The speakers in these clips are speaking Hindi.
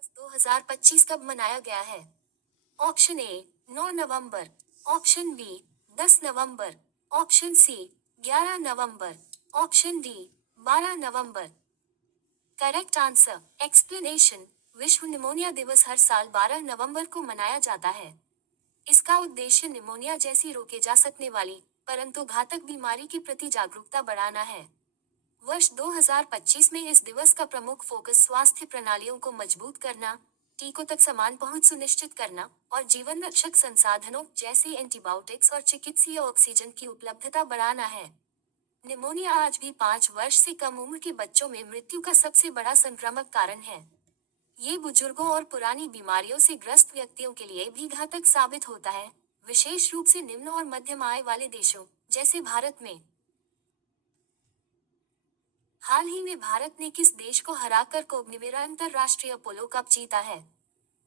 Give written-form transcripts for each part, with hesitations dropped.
दिवस 2025 कब मनाया गया है? ऑप्शन ए 9 नवंबर, ऑप्शन बी 10 नवंबर, ऑप्शन सी 11 नवंबर, ऑप्शन डी 12 नवंबर। Correct answer explanation. विश्व निमोनिया दिवस हर साल 12 नवंबर को मनाया जाता है। इसका उद्देश्य निमोनिया जैसी रोके जा सकने वाली परंतु घातक बीमारी के प्रति जागरूकता बढ़ाना है। वर्ष 2025 में इस दिवस का प्रमुख फोकस स्वास्थ्य प्रणालियों को मजबूत करना, टीकों तक समान पहुंच सुनिश्चित करना और जीवन रक्षक संसाधनों जैसे एंटीबायोटिक्स और चिकित्सीय ऑक्सीजन की उपलब्धता बढ़ाना है। निमोनिया आज भी 5 वर्ष से कम उम्र के बच्चों में मृत्यु का सबसे बड़ा संक्रामक कारण है। ये बुजुर्गों और पुरानी बीमारियों से ग्रस्त व्यक्तियों के लिए भी घातक साबित होता है, विशेष रूप से निम्न और मध्यम आय वाले देशों जैसे भारत में। हाल ही में भारत ने किस देश को हराकर कोग्निवेरा अंतरराष्ट्रीय पोलो कप जीता है?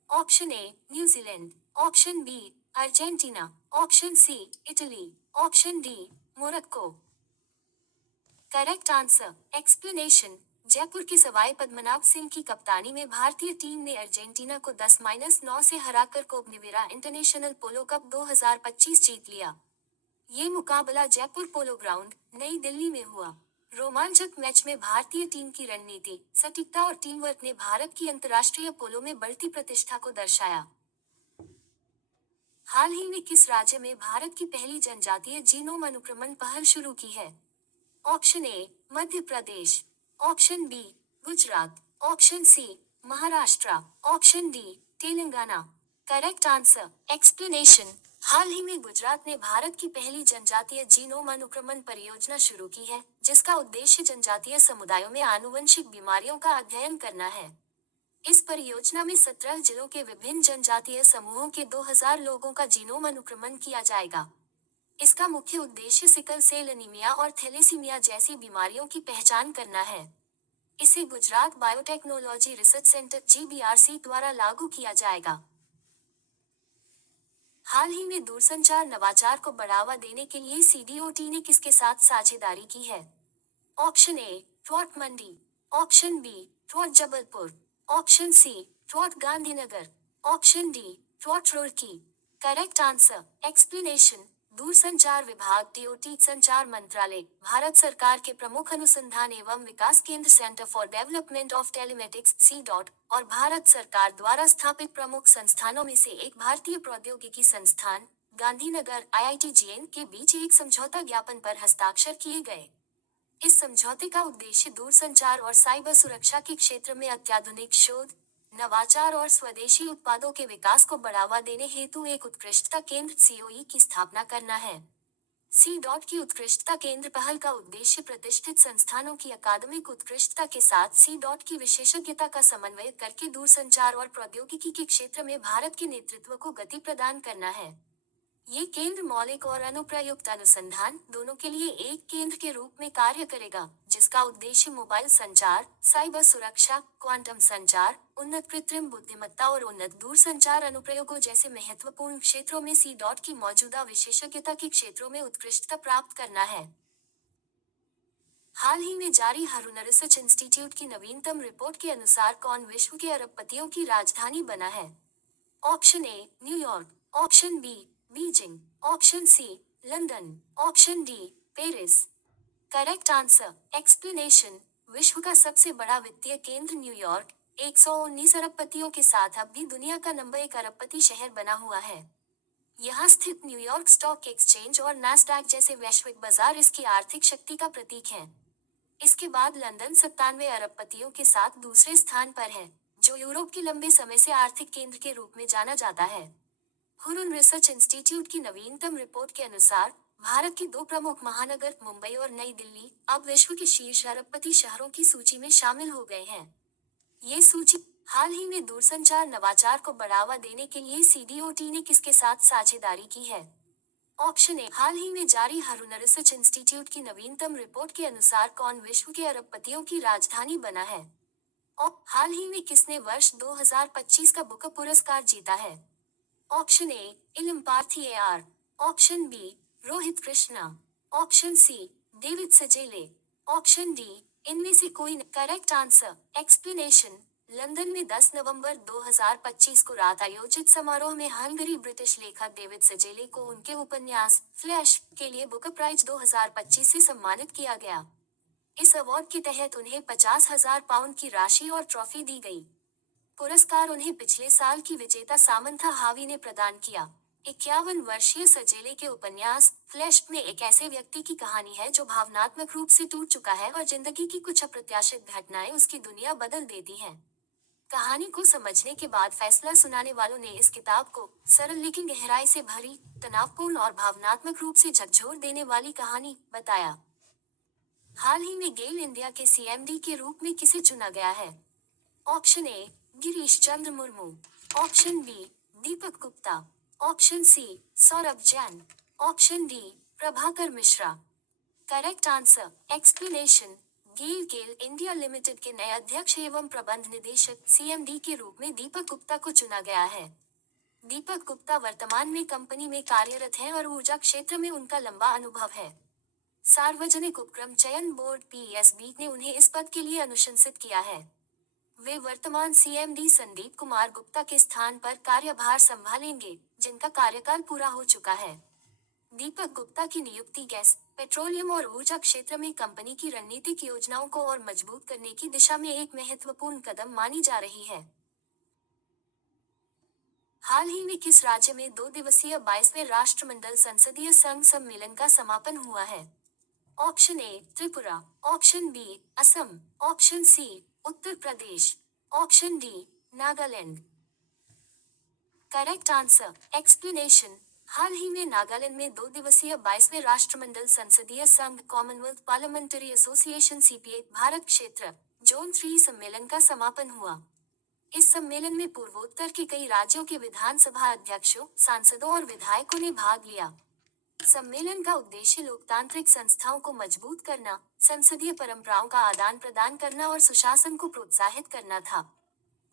Option A New Zealand, option B Argentina, option C Italy, option D Morocco. Correct answer explanation. Jaipur के सवाई पद्मनाभ सिंह की कप्तानी में भारतीय टीम ने अर्जेंटीना को 10-9 से हराकर कोग्निवेरा इंटरनेशनल पोलो कप 2025 जीत लिया। ये मुकाबला जयपुर पोलो ग्राउंड, नई दिल्ली में हुआ। रोमांचक मैच में भारतीय टीम की रणनीति, सटीकता और टीम वर्क ने भारत की अंतर्राष्ट्रीय पोलो में बढ़ती प्रतिष्ठा को दर्शाया। हाल ही में किस राज्य में भारत की पहली जनजातीय जीनोम अनुक्रमण पहल शुरू की है? Option A Madhya Pradesh, option B Gujarat, option C Maharashtra, option D Telangana. Correct answer explanation. हाल ही में गुजरात ने भारत की पहली जनजातीय जीनोम अनुक्रमण परियोजना शुरू की है, जिसका उद्देश्य जनजातीय समुदायों में आनुवंशिक बीमारियों का अध्ययन करना है। इस परियोजना में 17 जिलों के विभिन्न जनजातीय समूहों के 2000 लोगों का जीनोम अनुक्रमण किया जाएगा। इसका मुख्य उद्देश्य सिकल सेल एनीमिया और थैलेसीमिया जैसी बीमारियों की पहचान करना है। इसे Gujarat biotechnology research centre GBRC द्वारा लागू किया जाएगा। हाल ही में दूरसंचार नवाचार को बढ़ावा देने के लिए CDOT ने किसके साथ साझेदारी की है? ऑप्शन ए ट्वॉट मंडी, ऑप्शन बी ट्वॉट जबलपुर, ऑप्शन सी ट्वॉट गांधीनगर, ऑप्शन डी ट्वॉट रुड़की। Correct answer explanation. दूरसंचार विभाग DOT संचार मंत्रालय, भारत सरकार के प्रमुख अनुसंधान एवं विकास केंद्र centre for development of telematics CDOT और भारत सरकार द्वारा स्थापित प्रमुख संस्थानों में से एक भारतीय प्रौद्योगिकी संस्थान गांधीनगर IIT-JN के बीच एक समझौता ज्ञापन पर हस्ताक्षर किए गए। इस समझौते का उद्देश्य दूरसंचार और साइबर सुरक्षा के क्षेत्र में अत्याधुनिक शोध, नवाचार और स्वदेशी उत्पादों के विकास को बढ़ावा देने हेतु एक उत्कृष्टता केंद्र COE की स्थापना करना है। CDOT की उत्कृष्टता केंद्र पहल का उद्देश्य प्रतिष्ठित संस्थानों की अकादमिक उत्कृष्टता के साथ CDOT की विशेषज्ञता का समन्वय करके दूरसंचार और प्रौद्योगिकी के क्षेत्र में भारत के नेतृत्व को गति प्रदान करना है। ये केंद्र मौलिक और अनुप्रयुक्त अनुसंधान दोनों के लिए एक केंद्र के रूप में कार्य करेगा, जिसका उद्देश्य मोबाइल संचार, साइबर सुरक्षा, क्वांटम संचार, उन्नत कृत्रिम बुद्धिमत्ता और उन्नत दूरसंचार अनुप्रयोगों जैसे महत्वपूर्ण क्षेत्रों में CDOT की मौजूदा विशेषज्ञता के क्षेत्रों में उत्कृष्टता प्राप्त करना है। हाल ही में जारी हारून रिसर्च इंस्टीट्यूट की नवीनतम रिपोर्ट के अनुसार कौन विश्व के अरबपतियों की राजधानी बना है? Option A New York, option B Beijing, option C London, option D Paris. Correct answer explanation. विश्व का सबसे बड़ा वित्तीय केंद्र न्यूयॉर्क 119 अरबपतियों के साथ अब भी दुनिया का नंबर 1 अरबपति शहर बना हुआ है। यहाँ स्थित न्यूयॉर्क स्टॉक एक्सचेंज और नास्डैक जैसे वैश्विक बाजार इसकी आर्थिक शक्ति का प्रतीक हैं। इसके बाद लंदन 97 अरबपतियों के साथ दूसरे स्थान पर है, जो यूरोप के लंबे समय से आर्थिक केंद्र के रूप में जाना जाता है। हारून रिसर्च इंस्टीट्यूट की नवीनतम रिपोर्ट के अनुसार भारत के 2 प्रमुख महानगर मुंबई और नई दिल्ली अब विश्व के शीर्ष अरबपति शहरों की सूची में शामिल हो गए हैं। ये सूची हाल ही में दूरसंचार नवाचार को बढ़ावा देने के लिए CDOT ने किसके साथ साझेदारी की है? ऑप्शन ए हाल ही में जारी हारून रिसर्च इंस्टीट्यूट की नवीनतम रिपोर्ट के अनुसार कौन विश्व के अरबपतियों की राजधानी बना है? हाल ही में किसने वर्ष 2025 का बुकर पुरस्कार जीता है? Option A Ilam Parithi, option B Rohit Krishna, option C David सजेले, ऑप्शन डी इनमें से कोई। Correct answer explanation. लंदन में 10 नवंबर 2025 को रात आयोजित समारोह में हंगरी ब्रिटिश लेखक डेविड सजेले को उनके उपन्यास फ्लैश के लिए बुकर प्राइज 2025 से सम्मानित किया गया। इस अवार्ड के तहत उन्हें 50,000 पाउंड की राशि और ट्रॉफी दी गई। पुरस्कार उन्हें पिछले साल की विजेता सामंथा हावी ने प्रदान किया। 51 वर्षीय सजेले के उपन्यास फ्लैश में एक ऐसे व्यक्ति की कहानी है जो भावनात्मक रूप से टूट चुका है और जिंदगी की कुछ अप्रत्याशित घटनाएं उसकी दुनिया बदल देती हैं। कहानी को समझने के बाद फैसला सुनाने वालों ने इस किताब को सरल लेकिन गहराई से भरी, तनावपूर्ण और भावनात्मक रूप से झकझोर देने वाली कहानी बताया। हाल ही में गेल इंडिया के सीएमडी के रूप में किसे चुना गया है? Option A Girish Chandra Murmu, option B Deepak Gupta, option C Saurabh Jain, option D Prabhakar Mishra. Correct answer explanation GAIL India limited के नए अध्यक्ष एवं प्रबंध निदेशक सीएमडी के रूप में दीपक गुप्ता को चुना गया है। दीपक गुप्ता वर्तमान में कंपनी में कार्यरत हैं और ऊर्जा क्षेत्र में उनका लंबा अनुभव है। सार्वजनिक उपक्रम चयन बोर्ड पीएसबी ने उन्हें इस पद के लिए अनुशंसित किया है। वे वर्तमान सीएमडी संदीप कुमार गुप्ता के स्थान पर कार्यभार संभालेंगे, जिनका कार्यकाल पूरा हो चुका है। दीपक गुप्ता की नियुक्ति गैस, पेट्रोलियम और ऊर्जा क्षेत्र में कंपनी की रणनीतिक योजनाओं को और मजबूत करने की दिशा में एक महत्वपूर्ण कदम मानी जा रही है। हाल ही में किस राज्य में 2 दिवसीय 22वें राष्ट्रमंडल संसदीय संघ सम्मेलन का समापन हुआ है? Option A Tripura, option B Assam, option C Uttar Pradesh, option D Nagaland. Correct answer explanation हाल ही में नागालैंड में 2 दिवसीय 22वें राष्ट्रमंडल संसदीय संघ Commonwealth parliamentary association CPA Bharat क्षेत्र जोन 3 सम्मेलन का समापन हुआ। इस सम्मेलन में पूर्वोत्तर के कई राज्यों के विधानसभा अध्यक्षों, सांसदों और विधायकों ने भाग लिया। सम्मेलन का उद्देश्य लोकतांत्रिक संस्थाओं को मजबूत करना, संसदीय परंपराओं का आदान प्रदान करना और सुशासन को प्रोत्साहित करना था।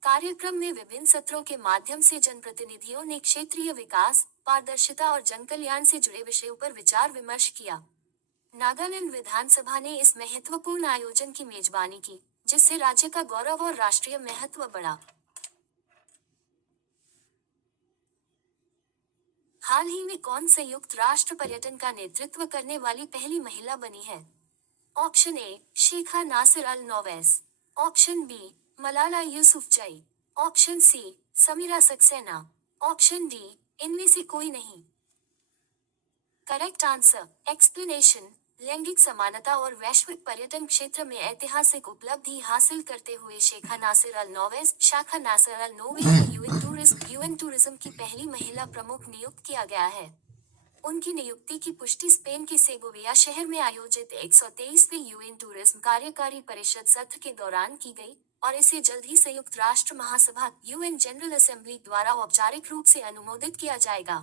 कार्यक्रम में विभिन्न सत्रों के माध्यम से जनप्रतिनिधियों ने क्षेत्रीय विकास, पारदर्शिता और जनकल्याण से जुड़े विषयों पर विचार विमर्श किया। नागालैंड विधानसभा ने इस महत्वपूर्ण आयोजन की मेजबानी की, जिससे राज्य का गौरव और राष्ट्रीय महत्व बढ़ा। हाल ही में कौन संयुक्त राष्ट्र पर्यटन का नेतृत्व करने वाली पहली महिला बनी है? Option A Sheikha Nasser Al Nowais, option B Malala Yousafzai, option C Samira Saxena, option D इनमें से कोई नहीं। करेक्ट आंसर एक्सप्लेनेशन लैंगिक समानता और वैश्विक पर्यटन क्षेत्र में ऐतिहासिक उपलब्धि हासिल करते हुए शेखा नासिर अल नोवेस शाखा नासिर अल नोवेस को यूएन टूरिज्म की पहली महिला प्रमुख नियुक्त किया गया है। उनकी नियुक्ति की पुष्टि स्पेन के सेगोविया शहर में आयोजित 123वें यूएन टूरिज्म कार्यकारी परिषद सत्र के दौरान की गई और इसे जल्द ही संयुक्त राष्ट्र महासभा यूएन जनरल असेंबली द्वारा औपचारिक रूप से अनुमोदित किया जाएगा।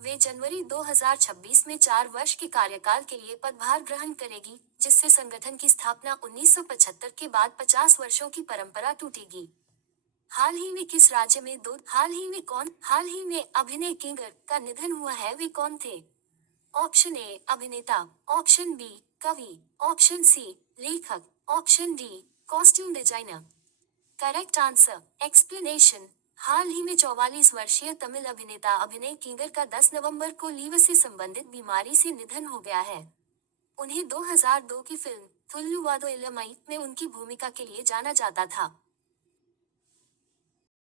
वे जनवरी 2026 में 4 वर्ष के कार्यकाल के लिए पदभार ग्रहण करेगी, जिससे संगठन की स्थापना 1975 के बाद 50 वर्षों की परंपरा टूटेगी। हाल ही में किस राज्य में हाल ही में अभिनय किंगर का निधन हुआ है, वे कौन थे? ऑप्शन ए अभिनेता, ऑप्शन बी कवि, ऑप्शन सी लेखक, option D costume designer. Correct answer explanation हाल ही में 44 वर्षीय तमिल अभिनेता अभिनय किंगर का 10 नवंबर को लीवर से संबंधित बीमारी से निधन हो गया है। उन्हें 2002 की फिल्म थुल्लुवाधो इलमई में उनकी भूमिका के लिए जाना जाता था।